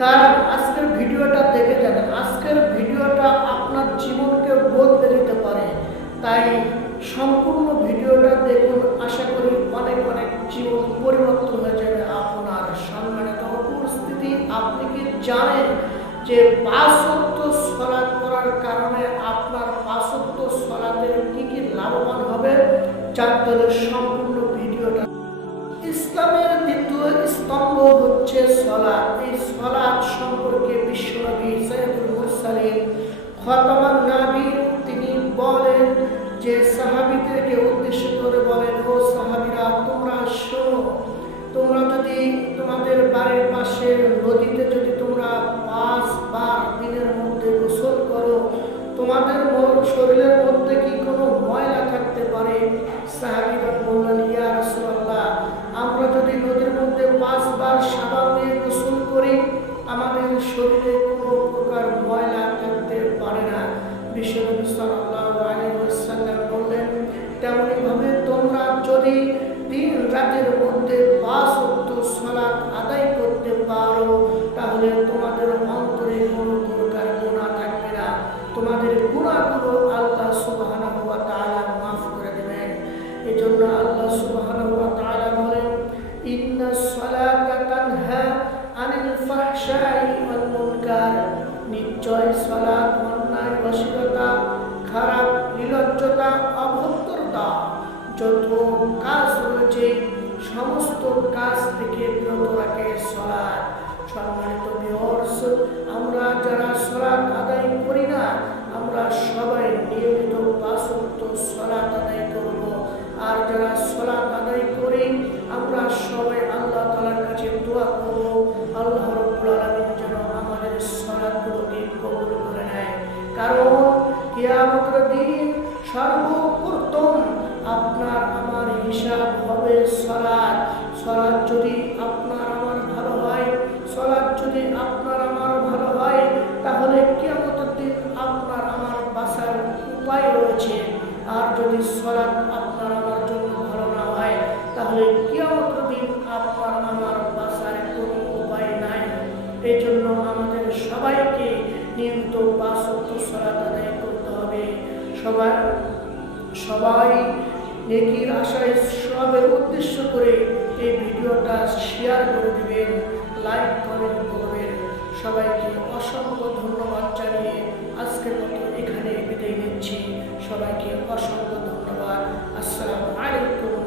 তার আজকের ভিডিওটা দেখে যান। আজকের ভিডিওটা আপনার জীবনকে বদলে দিতে পারে, তাই সম্পূর্ণ ভিডিওটা দেখুন। আশা করি অনেক অনেক জীবন পরিবর্তন হয়ে যাবে আপনার। সম্মানিত উপস্থিতি, আপনি কি জানেন যে 5 ওয়াক্ত সালাত করার কারণে আপনার 5 ওয়াক্ত সালাতের কি কি লাভবান হবে? জানতে হলে সম্পূর্ণ ভিডিওটা। ইসলামের দ্বিতীয় স্তম্ভ হচ্ছে সালাত। এই সালাত সম্পর্কে বিশ্বনবী সাইয়্যিদুল মুরসালিন খাতামান নবীন তিনি বলেন যে সাহাবীদেরকে উদ্দেশ্য করে বলেন, ও সাহাবীরা, তোমরা শোনো, তোমরা যদি তোমাদের বাড়ির পাশে নদীতে যদি তোমরা 5 বার দিনের মধ্যে গোসল করো, তোমাদের শরীরের মধ্যে কি কোনো ময়লা থাকতে পারে? সাহাবীরা বললেন, ইয়া রাসূলুল্লাহ, আমরা যদি নদীর মধ্যে 5 বার সাবান দিয়ে গোসল করি, আমাদের শরীরে কোনো প্রকার ময়লা থাকতে পারে না। বিশ্বনবী সাল্লাল্লাহু আলাইহি ওয়াসাল্লাম বললেন, তেমনি ভাবে তোমরা যদি দিন রাতের মধ্যে 5 ওয়াক্ত সালাত আদায় করতে পারো, তাহলে তোমাদের অন্তরে কোনো প্রকার গুনাহ থাকবে না। তোমাদের গুনাহগুলো আল্লাহ সুবহানাহু ওয়া তাআলা মাফ করে দেবেন। এজন্য আল্লাহ সুবহানাহু ওয়া তাআলা বলেন, ইন্নাস সালাতা তানহা আনিল ফাহশাই ওয়াল মুনকার। নিশ্চয় সালাত অন্যায়, অশ্লীলতা, খারাপ, নির্লজ্জতা, অভদ্রতা যত কাজ রয়েছে সমস্ত কাজ থেকে বিরত রাখে সালাত। সম্মানিত ভিউয়ার্স, আমরা যারা সালাত আদায় করি না, আমরা সবাই নিয়মিত 5 ওয়াক্ত সালাত আদায় করব। আর যারা সালাত আদায় করি, আমরা সবাই আল্লাহ তাআলার কাছে দোয়া করব, আল্লাহ রাব্বুল আলামিন যেন আমাদের সালাতগুলোকে কবুল করে নেয়। কারণ কিয়ামতের দিন সর্বপ্রথম আপনার আমার হিসাব হবে সালাত। সালাত যদি আপনার আমার ভালো হয়, সালাত যদি আপনার আমার ভালো হয়, তাহলে কিয়ামতের দিন আপনার আমার বাঁচার উপায় রয়েছে। আর যদি সালাত আপনার আমার জন্য ভালো না হয়, তাহলে কিয়ামতের দিন আপনার আমার বাঁচার কোনো উপায় নাই। এই জন্য আমাদের সবাইকে নিয়মিত 5 ওয়াক্ত সালাত আদায় করতে হবে। সবাই নেকির আশায় সবের উদ্দেশ্য করে এই ভিডিওটা শেয়ার করে দিবেন, লাইক কমেন্ট করবেন। সবাইকে অসংখ্য ধন্যবাদ জানিয়ে আজকের মতো এখানে বিদায় নিচ্ছি। সবাইকে অসংখ্য ধন্যবাদ। আসসালামু আলাইকুম।